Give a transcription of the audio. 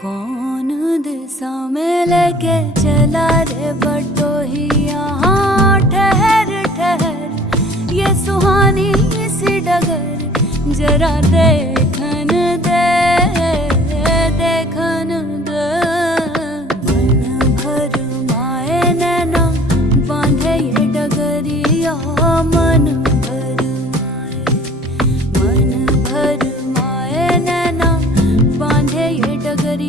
कौन दिशा में लेके चला रे बटोहिया। हाँ ठहर ठहर ये सुहानी सी डगर जरा दे